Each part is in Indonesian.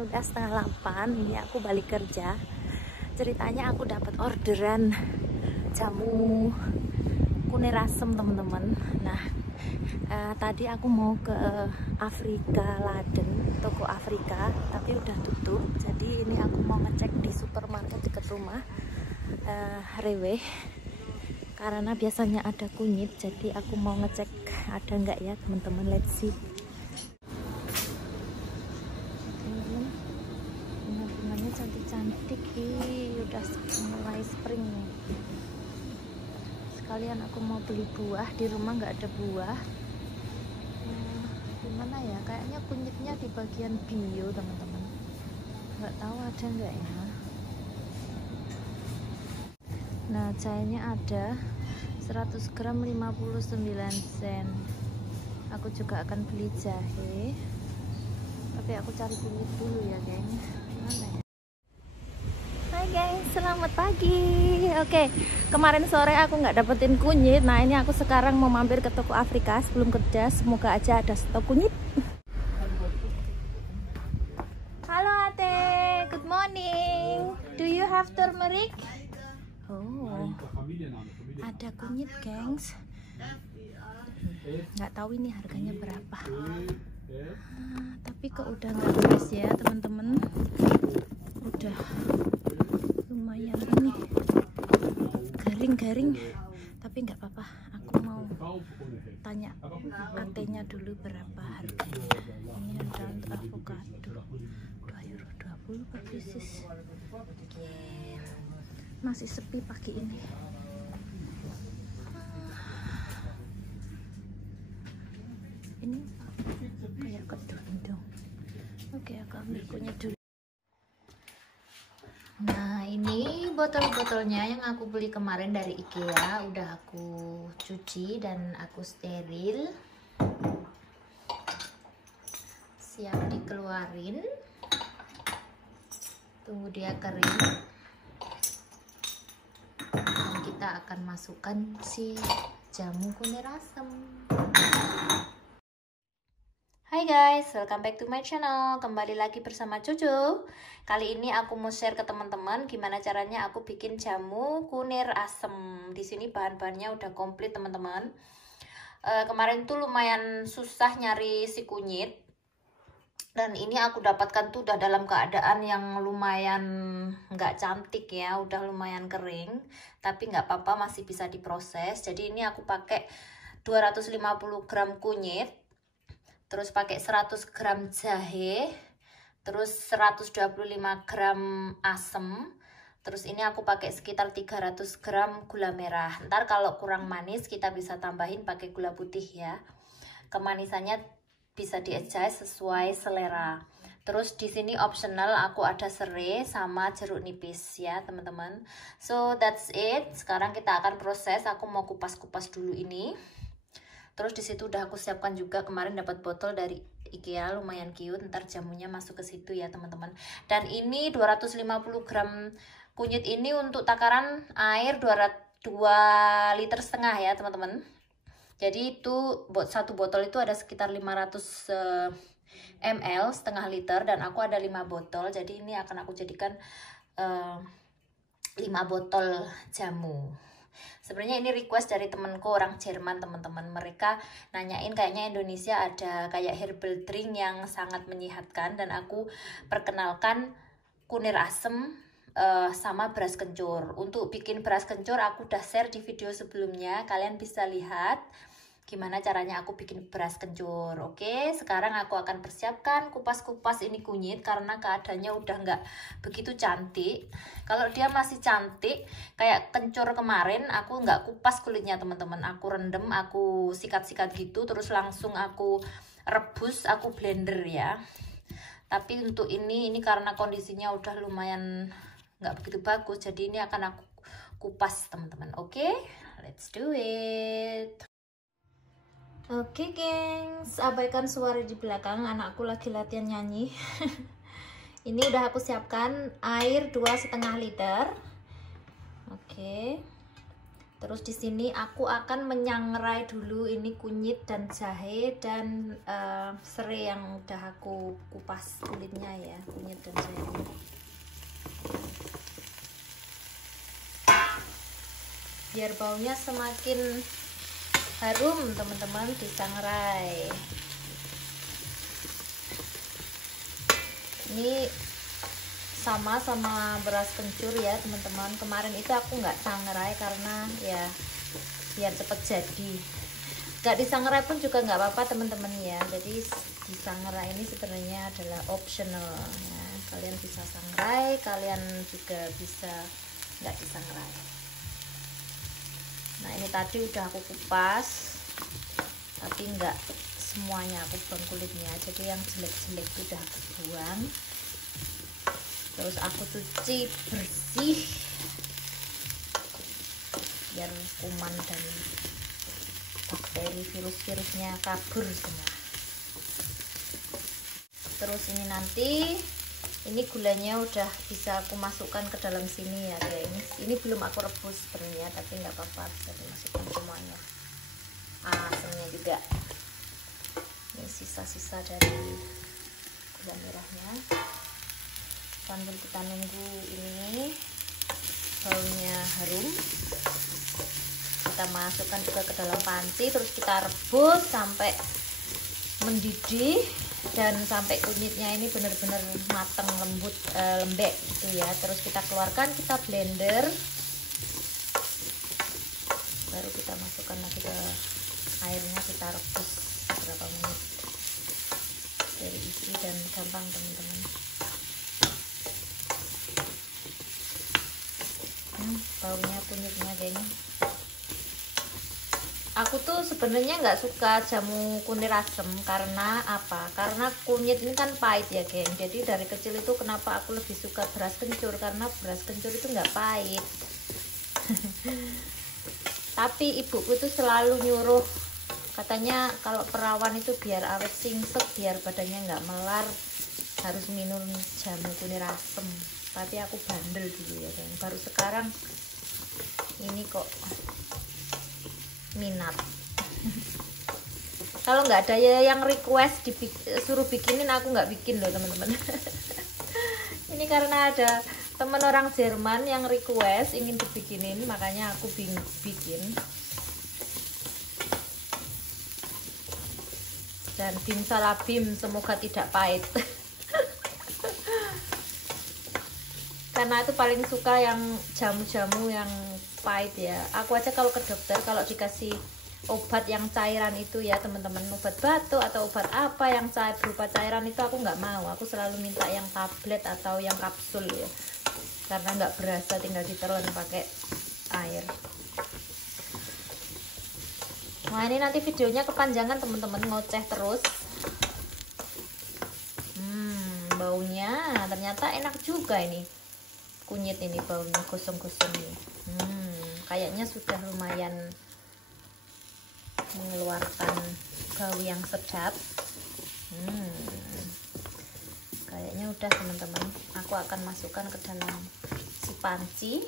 ini udah 7:30. Ini aku balik kerja. Ceritanya aku dapat orderan jamu kunir asem teman-teman. Nah, tadi aku mau ke Afrika Laden, toko Afrika, tapi udah tutup. Jadi ini aku mau ngecek di supermarket dekat rumah, Rewe, karena biasanya ada kunyit. Jadi aku mau ngecek ada nggak ya teman-teman. Let's see. Bunga-bunganya cantik-cantik. Udah mulai spring nih. Sekalian aku mau beli buah, di rumah nggak ada buah. Gimana ya, kayaknya kunyitnya di bagian bio teman-teman, nggak tahu ada nggak ya. Nah, cahaya ada 100 gram 59 sen. Aku juga akan beli jahe, tapi aku cari kunyit dulu ya geng. Mana ya? Hai guys, selamat pagi. Oke, kemarin sore aku nggak dapetin kunyit. Nah, ini aku sekarang mau mampir ke toko Afrika sebelum kerja. Semoga aja ada stok kunyit. Halo Ate, good morning. Do you have turmeric? Oh, ada kunyit gengs. Nggak tahu ini harganya berapa. Tapi kok udah nggak beres ya teman-teman. Udah lumayan ini garing-garing, tapi nggak apa-apa. Aku mau tanya atenya dulu berapa harganya. Ini ada untuk avocado €2.20 per pieces. Masih sepi pagi ini. Ini kayak kedondong. Oke, aku ambil kunyit dulu. Nah, ini botol-botolnya yang aku beli kemarin dari IKEA. Udah aku cuci dan aku steril. Siap dikeluarin. Tunggu dia kering. Dan kita akan masukkan si jamu kunir asem. Hai guys, welcome back to my channel. Kembali lagi bersama Cucu. Kali ini aku mau share ke teman-teman gimana caranya aku bikin jamu kunir asem. Di sini bahan-bahannya udah komplit teman-teman. Kemarin tuh lumayan susah nyari si kunyit, dan ini aku dapatkan tuh udah dalam keadaan yang lumayan nggak cantik ya, udah lumayan kering, tapi nggak apa-apa, masih bisa diproses. Jadi ini aku pakai 250 gram kunyit, terus pakai 100 gram jahe, terus 125 gram asem, terus ini aku pakai sekitar 300 gram gula merah. Ntar kalau kurang manis kita bisa tambahin pakai gula putih ya. Kemanisannya bisa di-adjust sesuai selera. Terus di sini optional aku ada serai sama jeruk nipis ya teman-teman. So that's it. Sekarang kita akan proses. Aku mau kupas-kupas dulu ini. Terus di situ udah aku siapkan juga, kemarin dapat botol dari IKEA lumayan cute, ntar jamunya masuk ke situ ya teman-teman. Dan ini 250 gram kunyit ini untuk takaran air 2,5 liter ya teman-teman. Jadi itu satu botol itu ada sekitar 500 ml, setengah liter, dan aku ada 5 botol. Jadi ini akan aku jadikan 5 botol jamu. Sebenarnya ini request dari temenku orang Jerman teman-teman. Mereka nanyain kayaknya Indonesia ada kayak herbal drink yang sangat menyehatkan, dan aku perkenalkan kunir asem sama beras kencur. Untuk bikin beras kencur aku udah share di video sebelumnya, kalian bisa lihat gimana caranya aku bikin beras kencur. Oke, sekarang aku akan persiapkan kupas-kupas ini kunyit karena keadaannya udah nggak begitu cantik. Kalau dia masih cantik kayak kencur kemarin, aku nggak kupas kulitnya teman-teman. Aku rendem, aku sikat-sikat gitu, terus langsung aku rebus, aku blender ya. Tapi untuk ini karena kondisinya udah lumayan nggak begitu bagus, jadi ini akan aku kupas teman-teman. Oke, let's do it. Oke gengs, abaikan suara di belakang, anakku lagi latihan nyanyi. Ini udah aku siapkan air 2,5 liter. Oke, Terus di sini aku akan menyangrai dulu ini kunyit dan jahe dan serai yang udah aku kupas kulitnya ya, kunyit dan jahe. Biar baunya semakin harum teman-teman, disangrai. Ini sama beras kencur ya teman-teman. Kemarin itu aku nggak sangrai karena ya biar cepet jadi. Nggak disangrai pun juga nggak apa-apa teman-teman ya. Jadi disangrai ini sebenarnya adalah optional ya. Kalian bisa sangrai, kalian juga bisa nggak disangrai. Nah ini tadi udah aku kupas, tapi nggak semuanya aku buang kulitnya. Jadi yang jelek-jelek udah aku buang. Terus aku cuci bersih biar kuman dan bakteri virus-virusnya kabur semua. Terus ini nanti ini gulanya udah bisa aku masukkan ke dalam sini ya guys. Ini belum aku rebus sebenarnya, tapi nggak apa-apa, bisa dimasukkan semuanya. Asamnya juga. Ini sisa-sisa dari gula merahnya. Sambil kita nunggu ini baunya harum, kita masukkan juga ke dalam panci. Terus kita rebus sampai mendidih dan sampai kunyitnya ini benar-benar matang, lembut, lembek gitu ya. Terus kita keluarkan, kita blender, baru kita masukkan lagi ke airnya, kita rebus beberapa menit. Dari isi dan gampang teman-teman. Baunya kunyitnya gini. Aku tuh sebenarnya nggak suka jamu kunir asem karena apa? Karena kunyit ini kan pahit ya geng. Jadi dari kecil itu kenapa aku lebih suka beras kencur, karena beras kencur itu nggak pahit. Tapi ibuku tuh selalu nyuruh, katanya kalau perawan itu biar awet singset, biar badannya nggak melar, harus minum jamu kunir asem. Tapi aku bandel dulu ya kan, baru sekarang ini kok minat. Kalau nggak ada yang request suruh bikinin, aku nggak bikin loh teman-teman. Ini karena ada teman orang Jerman yang request ingin dibikinin, makanya aku bikin. Dan bim salabim, semoga tidak pahit. Karena itu paling suka yang jamu-jamu yang pahit ya. Aku aja kalau ke dokter, kalau dikasih obat yang cairan itu ya teman-teman, obat batuk atau obat apa yang berupa cairan itu aku nggak mau. Aku selalu minta yang tablet atau yang kapsul ya, karena nggak berasa, tinggal ditelan pakai air. Nah ini nanti videonya kepanjangan teman-teman, ngoceh terus. Baunya ternyata enak juga ini. Kunyit ini baunya gosong-gosong nih. Kayaknya sudah lumayan mengeluarkan bau yang sedap. Kayaknya udah teman-teman. Aku akan masukkan ke dalam si panci.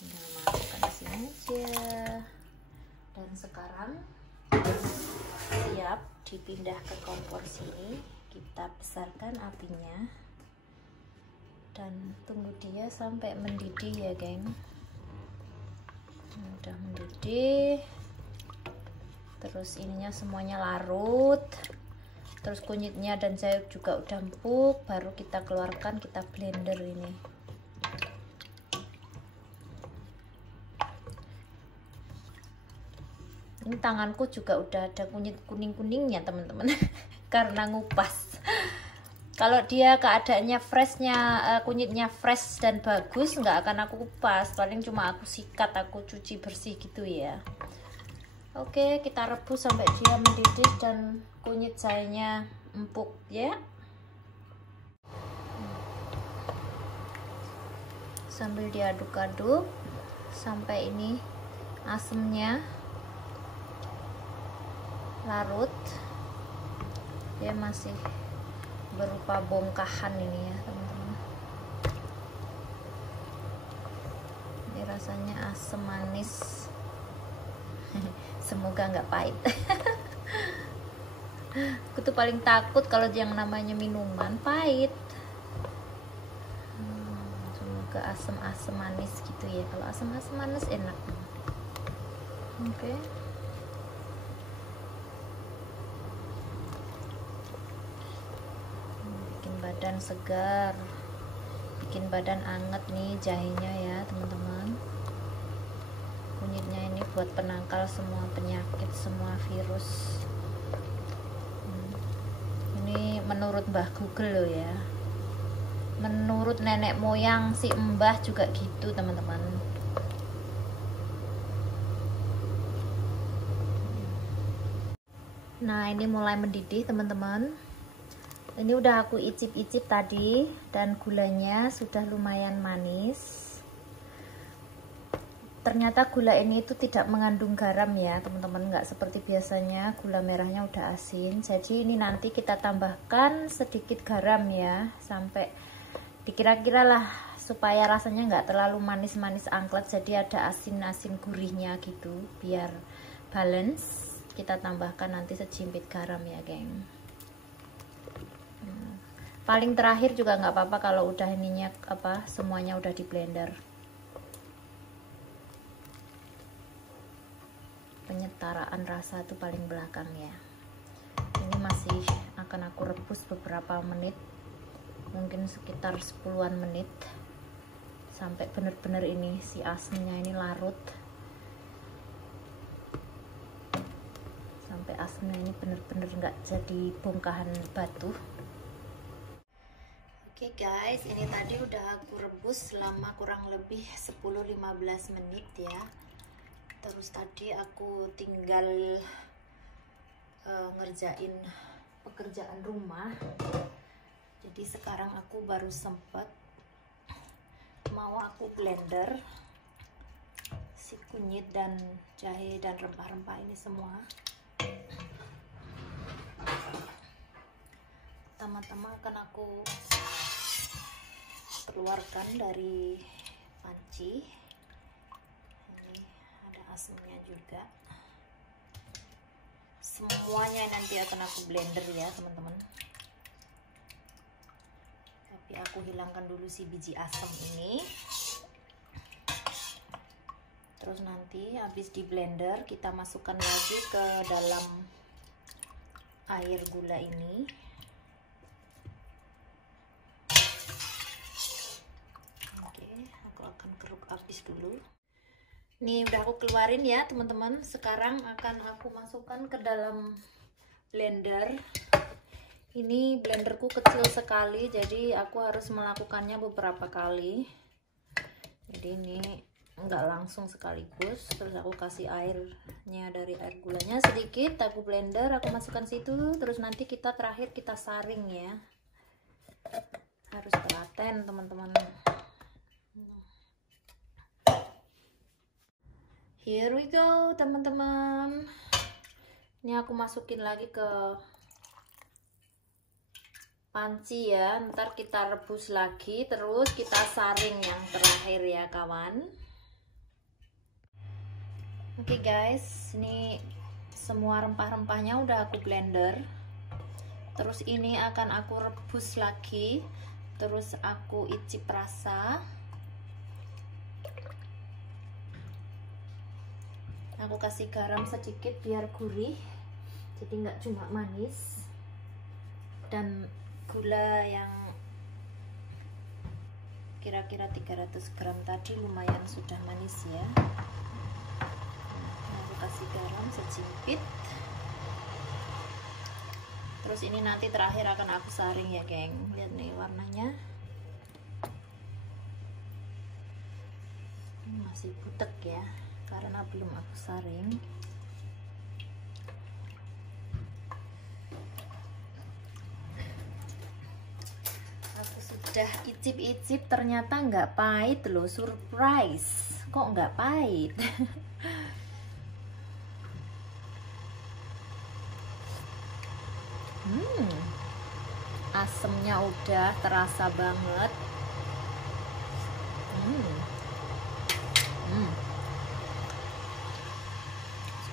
Tinggal masukkan di sini aja. Dan sekarang siap dipindah ke kompor sini. Kita besarkan apinya dan tunggu dia sampai mendidih ya geng. Udah mendidih, terus ininya semuanya larut, terus kunyitnya dan jahe juga udah empuk, baru kita keluarkan, kita blender ini. Ini tanganku juga udah ada kunyit kuning-kuningnya teman-teman. Karena ngupas. Kalau dia keadaannya freshnya, kunyitnya fresh dan bagus, nggak akan aku kupas, paling cuma aku sikat, aku cuci bersih gitu ya. Oke, kita rebus sampai dia mendidih dan kunyit jahenya empuk ya. Sambil diaduk-aduk sampai ini asemnya larut, dia masih berupa bongkahan ini ya teman-teman. Ini rasanya asam manis. Semoga nggak pahit. Aku tuh paling takut kalau yang namanya minuman pahit. Semoga asam-asam manis gitu ya. Kalau asam-asam manis enak. Oke. Bikin badan segar, bikin badan anget nih jahenya ya teman-teman. Kunyitnya ini buat penangkal semua penyakit, semua virus. Ini menurut Mbah Google loh ya, menurut nenek moyang si Mbah juga gitu teman-teman. Nah ini mulai mendidih teman-teman. Ini udah aku icip-icip tadi dan gulanya sudah lumayan manis. Ternyata gula ini itu tidak mengandung garam ya teman-teman, nggak seperti biasanya gula merahnya udah asin. Jadi ini nanti kita tambahkan sedikit garam ya, sampai dikira-kira lah supaya rasanya nggak terlalu manis-manis angklet, jadi ada asin-asin gurihnya gitu, biar balance. Kita tambahkan nanti sejimpit garam ya geng. Paling terakhir juga nggak apa-apa kalau udah ininya semuanya udah di blender. Penyetaraan rasa itu paling belakang ya. Ini masih akan aku rebus beberapa menit, mungkin sekitar 10-an menit, sampai bener-bener ini si asamnya ini larut, sampai asamnya ini bener-bener nggak jadi bongkahan batu. Oke guys, ini tadi udah aku rebus selama kurang lebih 10-15 menit ya. Terus tadi aku tinggal ngerjain pekerjaan rumah. Jadi sekarang aku baru sempet mau aku blender si kunyit dan jahe dan rempah-rempah ini semua. Pertama-tama akan aku keluarkan dari panci. Asamnya juga, semuanya nanti akan aku blender ya teman-teman, tapi aku hilangkan dulu si biji asam ini. Terus nanti habis di blender kita masukkan lagi ke dalam air gula ini. Oke, aku akan keruk habis dulu. Nih udah aku keluarin ya teman-teman. Sekarang akan aku masukkan ke dalam blender. Ini blenderku kecil sekali, jadi aku harus melakukannya beberapa kali. Jadi ini enggak langsung sekaligus. Terus aku kasih airnya dari air gulanya sedikit, aku blender, aku masukkan situ. Terus nanti kita terakhir kita saring ya. Harus telaten teman-teman. Here we go teman-teman. Ini aku masukin lagi ke panci ya. Ntar kita rebus lagi, terus kita saring yang terakhir ya kawan. Oke guys, ini semua rempah-rempahnya udah aku blender. Terus ini akan aku rebus lagi. Terus aku icip rasa. Aku kasih garam sedikit biar gurih, jadi nggak cuma manis. Dan gula yang kira-kira 300 gram tadi lumayan sudah manis ya. Aku kasih garam sejimpit. Terus ini nanti terakhir akan aku saring ya geng. Lihat nih warnanya, ini masih butek ya karena belum aku saring. Aku sudah icip-icip, ternyata nggak pahit loh, surprise. Kok nggak pahit? Asemnya udah terasa banget.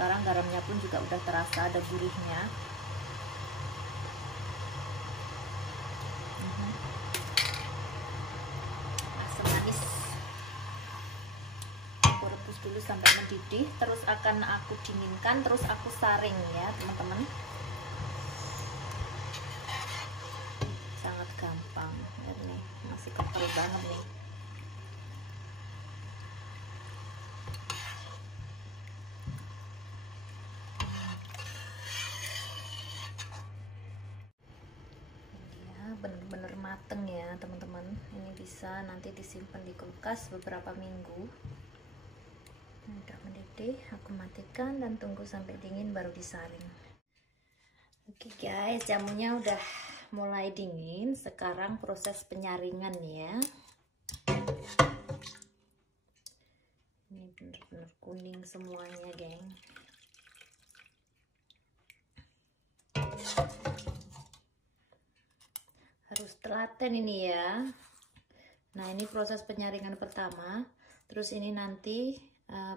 sekarang garamnya pun juga udah terasa ada gurihnya. Asam manis. Aku rebus dulu sampai mendidih, terus akan aku dinginkan, terus aku saring ya teman-teman. Sangat gampang. Lihat nih, masih kental banget nih. Bener-bener mateng ya teman-teman. Ini bisa nanti disimpan di kulkas beberapa minggu. Ini udah mendidih, aku matikan dan tunggu sampai dingin baru disaring. Oke guys, jamunya udah mulai dingin. Sekarang proses penyaringan ya. Ini bener-bener kuning semuanya geng. Harus telaten ini ya. Nah ini proses penyaringan pertama, terus ini nanti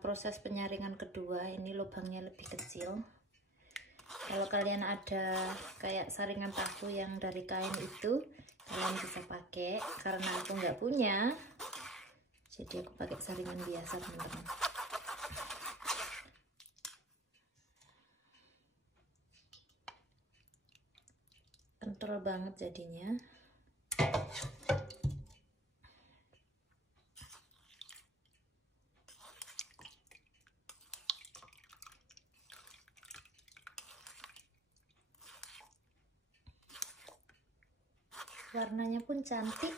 proses penyaringan kedua. Ini lubangnya lebih kecil. Kalau kalian ada kayak saringan tahu yang dari kain itu, kalian bisa pakai. Karena aku nggak punya, jadi aku pakai saringan biasa teman-teman. Kental banget jadinya. Warnanya pun cantik.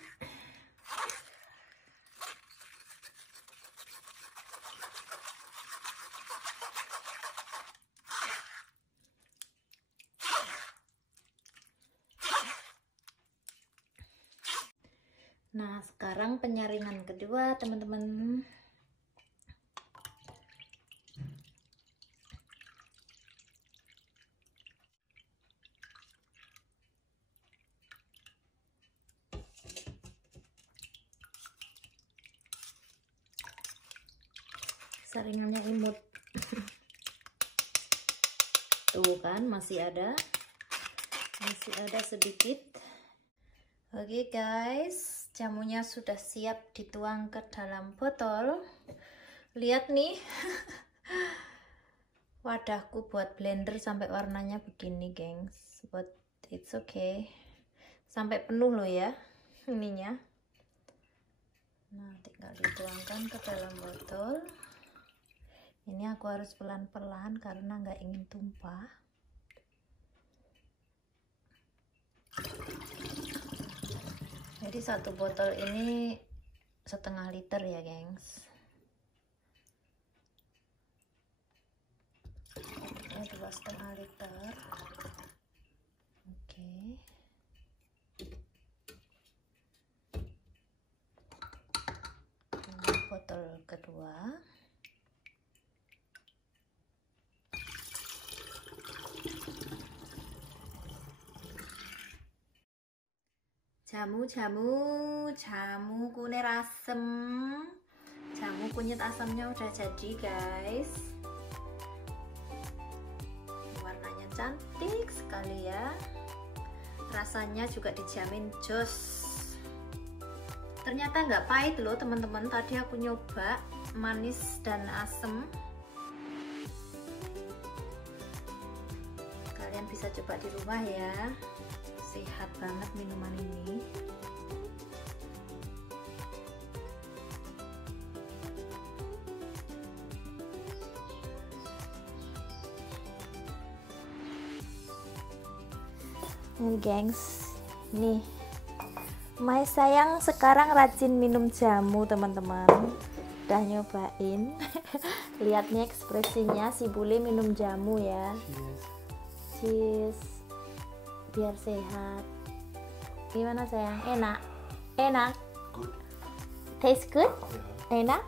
Nah, sekarang penyaringan kedua, teman-teman. Saringannya imut. Tuh kan, masih ada sedikit. Oke guys, jamunya sudah siap dituang ke dalam botol. Lihat nih. Wadahku buat blender sampai warnanya begini, gengs. But it's okay. Sampai penuh loh ya ininya. Nah, tinggal dituangkan ke dalam botol. Ini aku harus pelan-pelan karena nggak ingin tumpah. Jadi satu botol ini 1,5 liter ya, gengs. Ini 2,5 liter. Oke. Ini botol kedua. Jamu kunir asem. Jamu kunyit asamnya udah jadi guys. Warnanya cantik sekali ya. Rasanya juga dijamin jos. Ternyata nggak pahit loh teman-teman. Tadi aku nyoba manis dan asem. Kalian bisa coba di rumah ya. Sehat banget minuman ini. Nih gengs, nih my sayang sekarang rajin minum jamu teman-teman. Udah nyobain. Lihat nih ekspresinya, si bule minum jamu ya. Cheers. Biar sehat. Gimana sayang? Enak? Enak? Good. Taste good? Yeah. Enak?